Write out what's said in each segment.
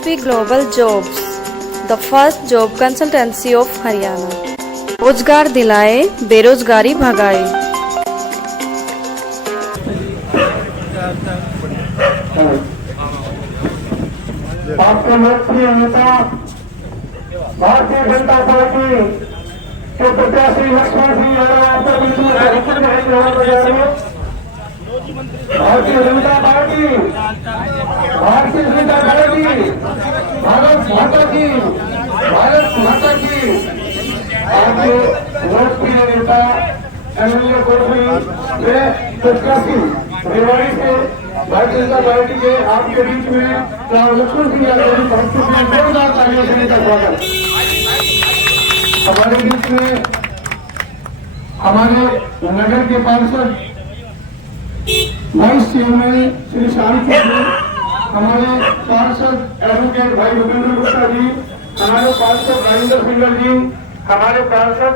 SSP Global Jobs, the first job consultancy of Haryana. रोजगार दिलाए, बेरोजगारी भगाए। आपके लोकप्रिय नेता भारतीय जनता पार्टी के प्रत्याशी लक्ष्मण सिंह यादव आपका बीच में भारतीय जनता पार्टी भारत माता की आपके लोकप्रिय नेता एमएलए कोटली वे प्रत्याशी रेवाड़ी से भारतीय जनता पार्टी के आपके बीच में लक्ष्मण सिंह यादव जी पहुंच चुके हैं। जोरदार तालियों से इनका स्वागत। हमारे बीच में हमारे नगर के पार्षद वाइस चेयरमैन श्री शांति जी, हमारे पार्षद एडवोकेट भाई भूपेंद्र गुप्ता जी, हमारे पार्षद राजेंद्र सिंगल जी, हमारे पार्षद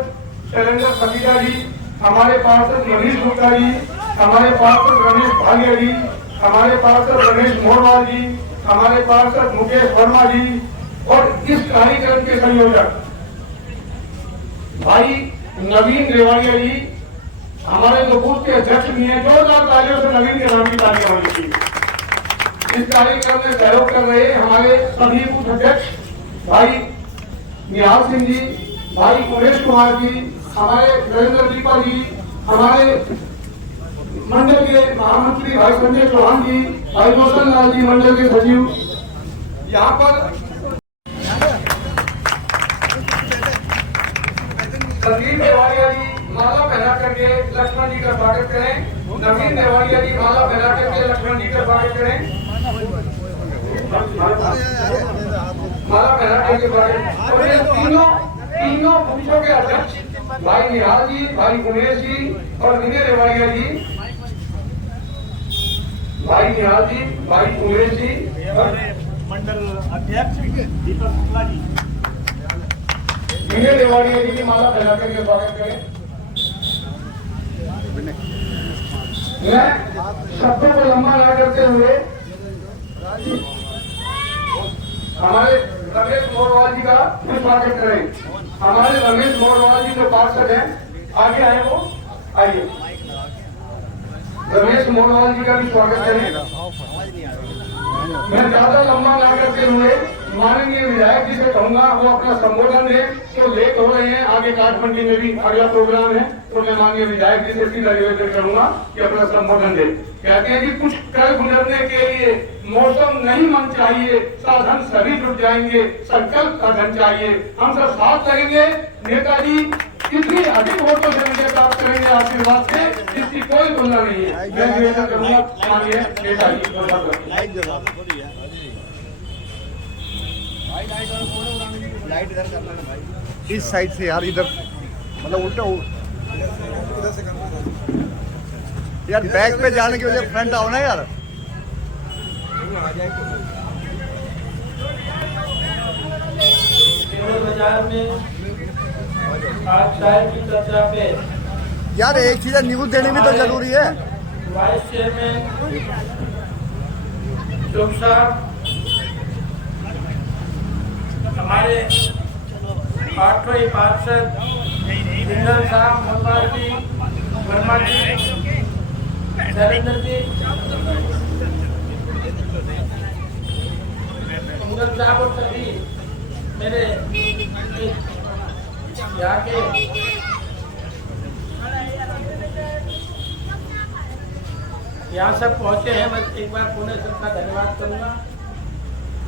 शैलेंद्र सतीजा जी, हमारे पार्षद मनीष गुप्ता जी, हमारे पार्षद रमेश भालिया जी, हमारे पार्षद रमेश मोहनवाल जी, हमारे पार्षद मुकेश वर्मा जी और इस कार्यक्रम के संयोजक भाई नवीन रेवाड़िया जी, हमारे जो बूथ के अध्यक्ष भी हैं। जोरदार तालियों से नवीन के नाम की तालियां होनी चाहिए। इस कार्यक्रम में सहयोग कर रहे हमारे सभी बूथ अध्यक्ष भाई निहाल सिंह जी, भाई उमेश कुमार जी, हमारे नरेंद्र दीपा जी, हमारे मंडल के महामंत्री भाई संजय चौहान जी, भाई रोशन लाल जी मंडल के सचिव। यहाँ पर संदीप रेवाड़िया जी माला पहना करके लक्ष्मण जी का स्वागत करें। नवीन रेवाड़िया जी माला पहना करके लक्ष्मण जी का स्वागत करें। माला पहना करके स्वागत। और ये तीनों बूथों के अध्यक्ष भाई निहाल जी, भाई उमेश जी और विनय रेवाड़िया जी, भाई निहाल जी, भाई उमेश जी और मंडल अध्यक्ष दीपक शुक्ला जी, विनय रेवाड़िया जी की माला पहना करके स्वागत करें। मैं शब्दों को लंबा ना करते हुए हमारे रमेश मोहनवाल जी का स्वागत करें। हमारे रमेश मोहनवाल जी जो पार्षद हैं, आगे आए वो आइए। रमेश मोहनवाल जी का भी स्वागत करें। मैं ज्यादा लंबा ना करते हुए माननीय विधायक जी से कहूंगा वो अपना संबोधन दे। तो लेट हो रहे हैं, आगे काठमंडी में भी अगला प्रोग्राम है, तो मैं माननीय विधायक जी से सीधा निवेदन करूंगा कि अपना संबोधन दे। कहते हैं कि कुछ कर गुजरने के लिए मौसम नहीं मन चाहिए, साधन सभी जुट जाएंगे, संकल्प का धन चाहिए। हम सब साथ लगेंगे, नेताजी कितनी अधिक वोटों से विजय प्राप्त करेंगे आशीर्वाद से, इसकी कोई तुलना नहीं है। मैं निवेदन करूंगा माननीय नेताजी। लाइट इधर करना है भाई, इस साइड से यार, इधर मतलब उल्टा इधर से करना यार, बैक पे जाने की वजह फ्रंट आओ ना यार। बाजार में आज चाय की चर्चा पे यार एक चीज न्यूज देनी भी तो जरूरी है। वाइस चेयरमैन चौक साहब, हमारे आठवें ही पार्षद जिंदल साहब, मोहनवाल जी, वर्मा जी, शैलेंद्र जी, मुगल साहब और सभी मेरे यहाँ के यहाँ सब पहुँचे हैं। मैं एक बार पुणे सबका धन्यवाद करूँगा।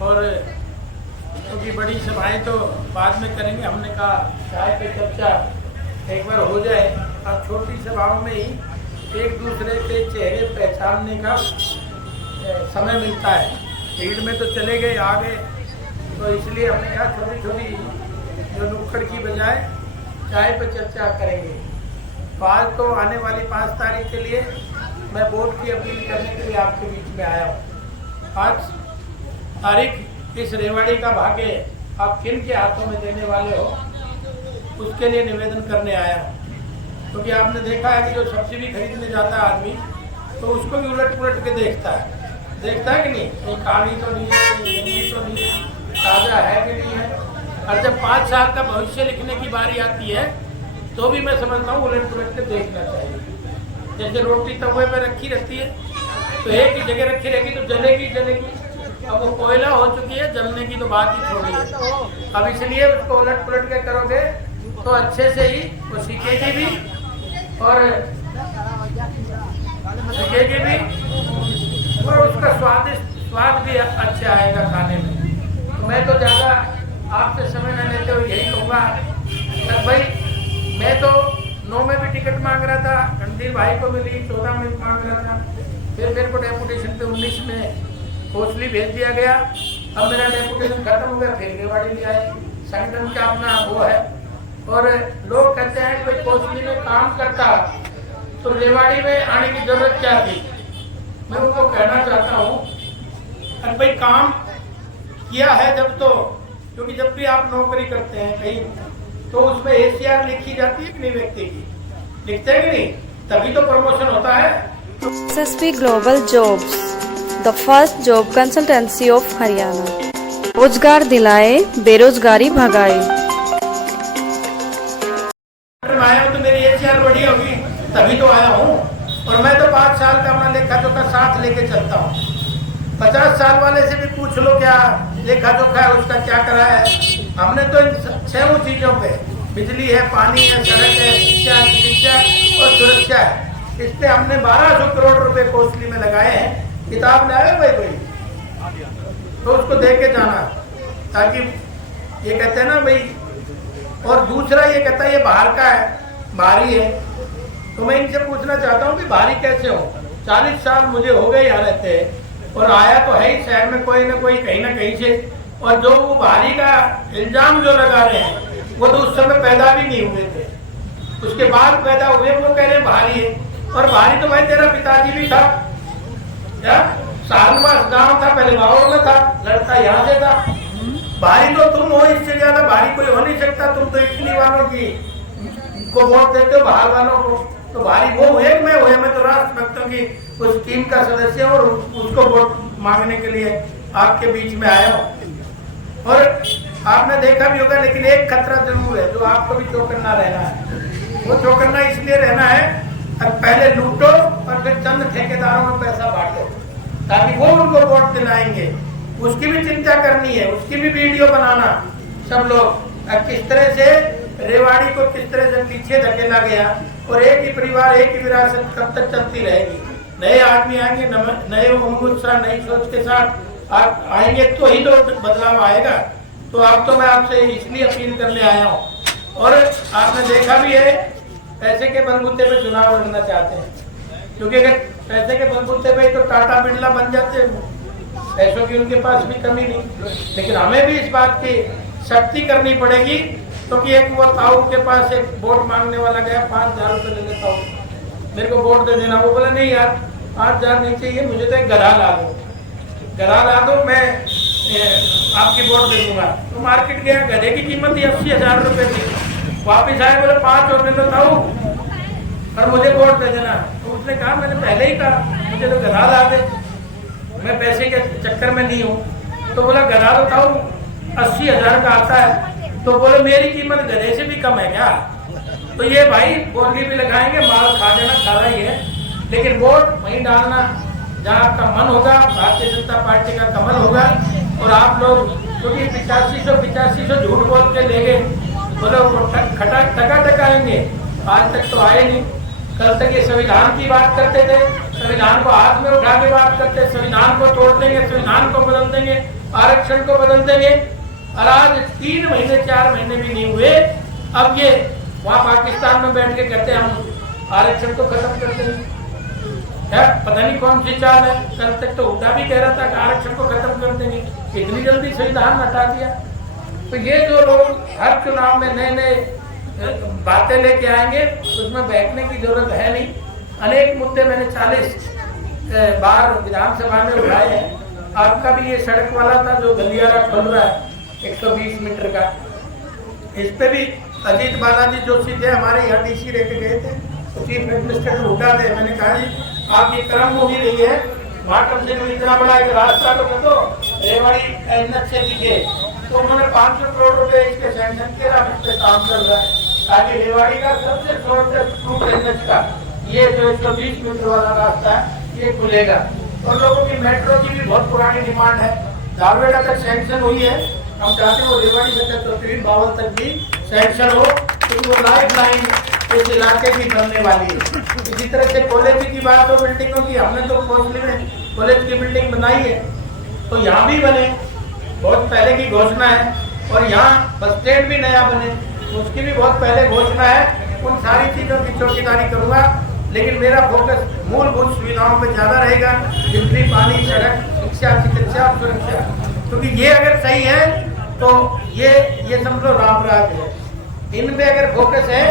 और क्योंकि बड़ी सभाएं तो बाद में करेंगे, हमने कहा चाय पे चर्चा एक बार हो जाए। और छोटी सभाओं में ही एक दूसरे के चेहरे पहचानने का समय मिलता है। भीड़ में तो चले गए आगे, तो इसलिए हमने कहा छोटी छोटी जो नुक्कड़ की बजाय चाय पे चर्चा करेंगे। तो आज तो आने वाली 5 तारीख के लिए मैं वोट की अपील करने के लिए आपके बीच में आया हूँ। 5 तारीख इस रेवाड़ी का भाग्य आप किन के हाथों में देने वाले हो, उसके लिए निवेदन करने आया हूँ। क्योंकि आपने देखा है कि जो सब्सिडी खरीदने जाता है आदमी, तो उसको भी उलट पुलट के देखता है। देखता है कि नहीं, ये काली तो नहीं है, ये गंदी तो नहीं है, ताज़ा है कि नहीं है। और जब 5 साल का भविष्य लिखने की बारी आती है तो भी मैं समझता हूँ उलट पुलट के देखना चाहिए। जैसे रोटी तवे पे रखी रहती है तो एक ही जगह रखी रहेगी तो जलेगी जलेगी, अब वो कोयला हो चुकी है, जलने की तो बात ही छोड़ी है। अब इसलिए उसको उलट पुलट के करोगे तो अच्छे से ही वो सीखेगी भी और सीखेगी भी और उसका स्वाद भी अच्छा आएगा खाने में। तो मैं तो ज़्यादा आपसे समय न लेते हुए यही कहूँगा भाई, मैं तो 9 में भी टिकट मांग रहा था, रणधीर भाई को मिली 14 में मांग रहा था, फिर मेरे को डेपुटेशन पे 19 में कोसली भेज दिया गया। अब मेरा डेपुटेशन खत्म हो गया, फिर रेवाड़ी ले आए, संगठन का अपना वो है। और लोग कहते हैं कि भाई कोसली में काम करता तो रेवाड़ी में आने की जरूरत क्या थी। मैं उनको कहना चाहता हूँ अरे भाई काम किया है जब तो, क्योंकि जब भी आप नौकरी करते हैं कहीं तो उसमें ACR लिखी जाती है कि नहीं, व्यक्ति की लिखते हैं कि नहीं, तभी तो प्रमोशन होता है। SSP Global Jobs, the first job consultancy of Haryana. रोजगार दिलाए, बेरोजगारी भगाए। आया हूँ तो मेरी ACR बढ़ी होगी तभी तो आया हूँ। और मैं तो 5 साल का अपना लेखा जोखा साथ लेके चलता हूँ। 50 साल वाले से भी पूछ लो क्या लेखा जोखा है, उसका क्या करा है। हमने तो इन 6 चीजों पे, बिजली है, पानी है, सड़क है, शिक्षा है, चिकित्सा और सुरक्षा है, इस पे हमने 1200 करोड़ रुपए कोसली में लगाए हैं। किताब लाए भाई तो उसको दे के जाना, ताकि ये कहते हैं ना भाई। और दूसरा ये कहता है ये बाहर का है, बाहरी है, तो मैं इनसे पूछना चाहता हूँ कि बाहरी कैसे हो। 40 साल मुझे हो गए यहाँ रहते और आया तो है ही शहर में कोई ना कोई कहीं ना कहीं से। और जो वो बाहरी का इल्जाम जो लगा रहे हैं वो तो उस समय पैदा भी नहीं हुए थे, उसके बाद पैदा हुए, वो कह रहे बाहरी है। और बाहरी तो भाई तेरा पिताजी भी था, क्या सालवास गांव था, पहले गाँव में था, लड़का यहाँ से था। बाहरी तो तुम हो, इससे ज्यादा बाहरी कोई हो नहीं सकता। तुम तो इटली वालों की को वोट देते हो, बाहर वालों को, तो बाहरी वो हुए मैं हुए। मैं तो राष्ट्र भक्तों की उस टीम का सदस्य हूँ और उसको वोट मांगने के लिए आपके बीच में आया हूँ। और आपने देखा भी होगा, लेकिन एक खतरा जरूर है जो आपको भी चौकन्ना रहना है। वो चौकन्ना इसलिए रहना है अब पहले लूटो और फिर चंद ठेकेदारों में पैसा बांटो, ताकि वो उनको वोट दिलाएंगे। उसकी भी चिंता करनी है, उसकी भी वीडियो बनाना सब लोग, किस तरह से रेवाड़ी को किस तरह से पीछे धकेला गया। और एक ही परिवार, एक ही विरासत कब तक चलती रहेगी। नए आदमी आएंगे, नए उत्साह, नई सोच के साथ आप आएंगे तो ही तो बदलाव आएगा। तो आप तो मैं आपसे इसलिए अपील करने आया हूँ। और आपने देखा भी है पैसे के बलबूते पे चुनाव लड़ना चाहते हैं, क्योंकि अगर पैसे के बलबूते पे तो टाटा बिरला बन जाते, पैसों की उनके पास भी कमी नहीं। लेकिन हमें भी इस बात की सख्ती करनी पड़ेगी, क्योंकि एक वो ताऊ के पास एक वोट मांगने वाला गया, 5000 रुपये ले लेता हूँ, मेरे को वोट दे देना। वो बोला नहीं यार 5000 नहीं चाहिए, मुझे तो एक गधा ला दो, गधा ला दो, मैं आपकी वोट दे दूंगा। तो मार्केट गया, गधे की कीमत ही 80,000 रुपये थी। वापिस आए, बोले 5 और दे दो ताऊ और मुझे वोट दे देना। तो उसने कहा मैंने पहले ही कहा मुझे तो गधा ला दे, मैं पैसे के चक्कर में नहीं हूँ। तो बोला गधा तो ताऊ 80,000 का आता है। तो बोले मेरी कीमत गधे से भी कम है क्या। तो ये भाई बोली भी लगाएंगे, माल खा देना, खाना ही है, लेकिन वोट वहीं डालना जहाँ आपका मन होगा। भारतीय जनता पार्टी का कमल होगा। और आप लोग क्योंकि 8500 झूठ बोल के ले गए, बोले खटा टकाएंगे, आज तक तो आए नहीं। कल तक ये संविधान की बात करते थे, संविधान को हाथ में उठा के बात करते, संविधान को तोड़ देंगे, संविधान को बदल देंगे, आरक्षण को बदल देंगे। और आज 3 महीने 4 महीने भी नहीं हुए, अब ये वहाँ पाकिस्तान में बैठ के कहते हैं हम आरक्षण को खत्म कर देंगे। पता नहीं कौन सी चाल है। कल तक तो हुड्डा भी कह रहा था कि आरक्षण को खत्म कर देंगे, इतनी जल्दी संविधान हटा दिया। तो ये जो लोग हर चुनाव में नए नए बातें लेके आएंगे, उसमें बैठने की जरूरत है नहीं। अनेक मुद्दे मैंने 40 बार विधानसभा में उठाए हैं। आपका भी ये सड़क वाला था जो गलियारा खुल रहा है 120 मीटर का, इस पे भी अजीत बालाजी जोशी थे हमारे यहाँ DC रह के गए थे, तो चीफ एडमिनिस्ट्रेटर हुड्डा थे। मैंने कहा जी आप ये कर्म हो ही रही है, वहाँ कम से कम इतना बड़ा एक रास्ता तो कर दो रेवाड़ी एनएच से पीछे। तो उन्होंने 500 करोड़ रुपए इसके सैंक्शन किया, अब इस पे काम चल रहा है ताकि रेवाड़ी का सबसे शॉर्टेस्ट रूट एनएच का ये जो 120 मीटर वाला रास्ता है ये खुलेगा। और लोगों की मेट्रो की भी बहुत पुरानी डिमांड है, दारवेड़ा तक सैंक्शन हुई है, हम चाहते हैं वो रेवाड़ी से तक तो ट्रेन बावल तक भी सैंक्शन हो, क्योंकि वो लाइफ लाइन इस इलाके की बनने वाली है। इसी तरह से कॉलेज की बात हो बिल्डिंगों की, हमने तो कोसली में कॉलेज की बिल्डिंग बनाई है, तो यहाँ भी बने, बहुत पहले की घोषणा है। और यहाँ बस स्टैंड भी नया बने, उसकी भी बहुत पहले घोषणा है। उन सारी चीज़ों की चौकीदारी करूँगा, लेकिन मेरा फोकस मूलभूत सुविधाओं पे ज़्यादा रहेगा, बिजली, पानी, सड़क, शिक्षा, चिकित्सा, सुरक्षा। क्योंकि ये अगर सही है तो ये समझ लो रामराज है। इन पे अगर फोकस है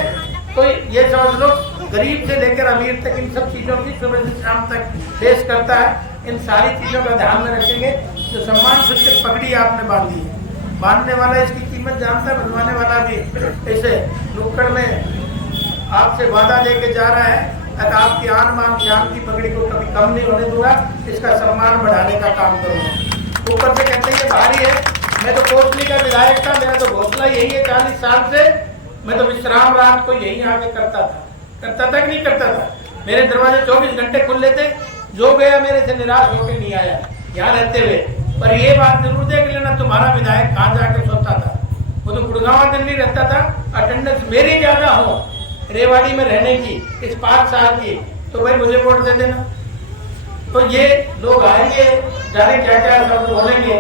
तो ये समझ लो गरीब से लेकर अमीर तक इन सब चीज़ों की सुबह से शाम तक पेश करता है। इन सारी चीज़ों का ध्यान में रखेंगे। जो सम्मान सूचक पगड़ी आपने बांधी है, बांधने वाला इसकी कीमत जानता है, बनवाने वाला भी इसे नुक्कड़ में आपसे वादा देके जा रहा है, अगर आपकी आन मान शान की पगड़ी को कभी कम नहीं होने दूंगा, इसका सम्मान बढ़ाने का काम करूँगा। ऊपर से कहते हैं ये भारी है, मैं तो कोसली का विधायक था, मेरा तो घोंसला यही है 40 साल से, मैं तो विश्राम रात को यही आके करता था कि नहीं करता था। मेरे दरवाजे 24 घंटे खुले थे, जो गया मेरे से निराश होकर नहीं आया यहाँ रहते हुए। पर ये बात जरूर देख लेना, तुम्हारा विधायक कहाँ जाके सोता था, वो तो गुड़गांव दिल्ली रहता था। अटेंडेंस मेरी ज्यादा हो रेवाड़ी में रहने की इस 5 साल की, तो भाई मुझे वोट दे देना। तो ये लोग आएंगे, जाने क्या क्या सब बोलेंगे।